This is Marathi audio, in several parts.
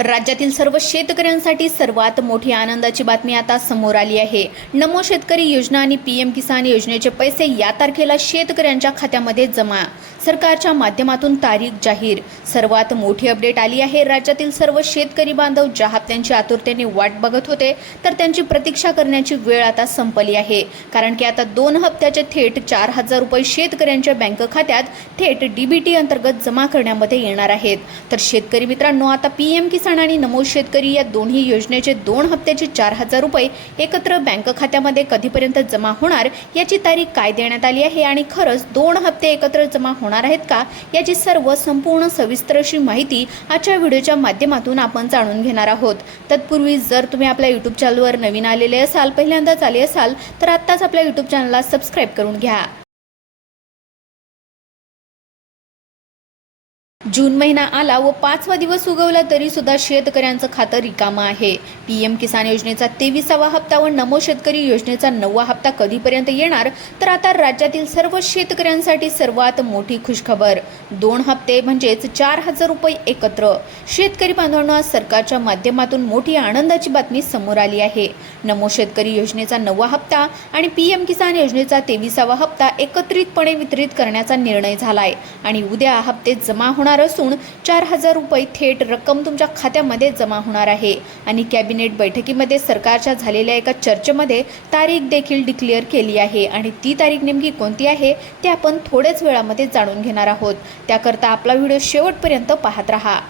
राज्यातील सर्व शेतकऱ्यांसाठी सर्वात मोठी आनंदाची बातमी आता समोर आली आहे। नमो शेतकरी योजना आणि पीएम किसान योजनेचे पैसे या तारखेला शेतकऱ्यांच्या खात्यामध्ये जमा। सरकारच्या माध्यमातून तारीख जाहीर। सर्वात मोठी अपडेट आली आहे। राज्यातील सर्व शेतकरी बांधव ज्या हप्त्यांची आतुरतेने वाट बघत होते तर त्यांची प्रतीक्षा करण्याची वेळ आता संपली आहे। कारण की आता 2 हप्त्याचे थेट 4,000 रुपये शेतकऱ्यांच्या बँक खात्यात थेट डीबीटी अंतर्गत जमा करण्यामध्ये येणार आहेत। तर शेतकरी मित्रांनो, आता पीएम किसान आणि नमो शेतकरी या दोन्ही योजनेचे 2 हप्त्याचे 4,000 रुपये एकत्र बँक खात्यामध्ये कधीपर्यंत जमा होणार याची तारीख काय देण्यात आली आहे आणि खरंच 2 हप्ते एकत्र जमा होणार आहेत का याची सर्व संपूर्ण सविस्तर अशी माहिती आजच्या व्हिडिओच्या माध्यमातून आपण जाणून घेणार आहोत। तत्पूर्वी जर तुम्ही आपल्या YouTube चॅनलवर नवीन आलेले असाल, पहिल्यांदाच आले असाल तर आत्ताच आपल्या YouTube चॅनलला सबस्क्राइब करून घ्या। जून महिना आला व 5वा दिवस उगवला तरी सुद्धा शेतकऱ्यांचं खातं रिकामं आहे। पीएम किसान योजनेचा 23वा हप्ता व नमो शेतकरी योजनेचा 9वा हप्ता कधीपर्यंत येणार तर आता राज्यातील सर्व शेतकऱ्यांसाठी सर्वात मोठी खुशखबर। 2 हप्ते म्हणजेच 4,000 रुपये एकत्र। शेतकरी बांधवांनो, आज सरकारच्या माध्यमातून मोठी आनंदाची बातमी समोर आली आहे। नमो शेतकरी योजनेचा 9वा हप्ता आणि पीएम किसान योजनेचा 23वा हप्ता एकत्रितपणे वितरित करण्याचा निर्णय झालाय आणि उद्या हप्ते जमा होणार असून 4,000 रुपये थेट रक्कम तुमच्या खात्यामध्ये जमा होणार आहे। आणि कॅबिनेट बैठकीमध्ये सरकारच्या झालेल्या एका चर्चेमध्ये तारीख देखील डिक्लेअर केली आहे आणि ती तारीख नेमकी कोणती आहे ते आपण थोड्याच वेळामध्ये जाणून घेणार आहोत। त्याकरता आपला व्हिडिओ शेवटपर्यंत पाहत रहा।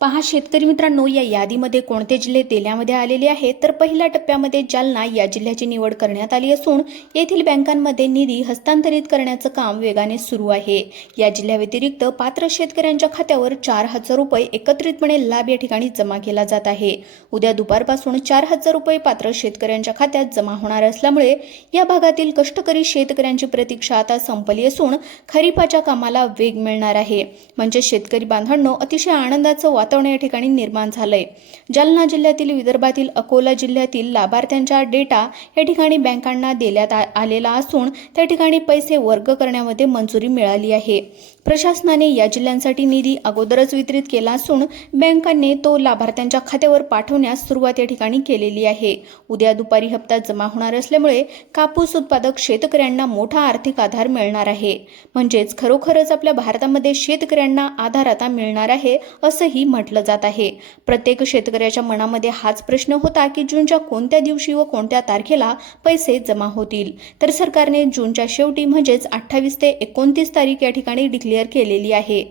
पहा शेतकरी मित्रांनो, या यादीमध्ये कोणते जिल्हे तेल्यामध्ये आलेले आहेत तर पहिल्या टप्प्यामध्ये जालना या जिल्ह्याची निवड करण्यात आली असून येथील बँकांमध्ये निधी हस्तांतरित करण्याचं काम वेगाने सुरू आहे। या जिल्ह्याव्यतिरिक्त पात्र शेतकऱ्यांच्या खात्यावर 4,000 रुपये एकत्रितपणे लाभ या ठिकाणी जमा केला जात आहे। उद्या दुपारपासून 4,000 रुपये पात्र शेतकऱ्यांच्या खात्यात जमा होणार असल्यामुळे या भागातील कष्टकरी शेतकऱ्यांची प्रतीक्षा आता संपली असून खरीपाच्या कामाला वेग मिळणार आहे। म्हणजे शेतकरी बांधवांनो, अतिशय आनंदाचं वातावरण या ठिकाणी निर्माण झालंय। जालना जिल्ह्यातील, विदर्भातील, अकोला जिल्ह्यातील लाभार्थ्यांचा डेटा या ठिकाणी बँकांना देण्यात आलेला असून त्या ठिकाणी पैसे वर्ग करण्यामध्ये मंजुरी मिळाली आहे। प्रशासनाने या जिल्ह्यांसाठी निधी अगोदरच वितरित केला असून बँकांनी तो लाभार्थ्यांच्या खात्यावर पाठवण्यास सुरुवात या ठिकाणी केलेली आहे। उद्या दुपारी हप्ता जमा होणार असल्यामुळे कापूस उत्पादक शेतकऱ्यांना मोठा आर्थिक आधार मिळणार आहे। म्हणजेच खरोखरच आपल्या भारतामध्ये शेतकऱ्यांना आधार आता मिळणार आहे असंही म्हटलं जात आहे। प्रत्येक शेतकऱ्याच्या मनामध्ये हाच प्रश्न होता की जूनच्या कोणत्या दिवशी व कोणत्या तारखेला पैसे जमा होतील। तर सरकारने जूनच्या शेवटी म्हणजेच 28 ते 29 तारीख या ठिकाणी डिक्लेअर केलेली आहे।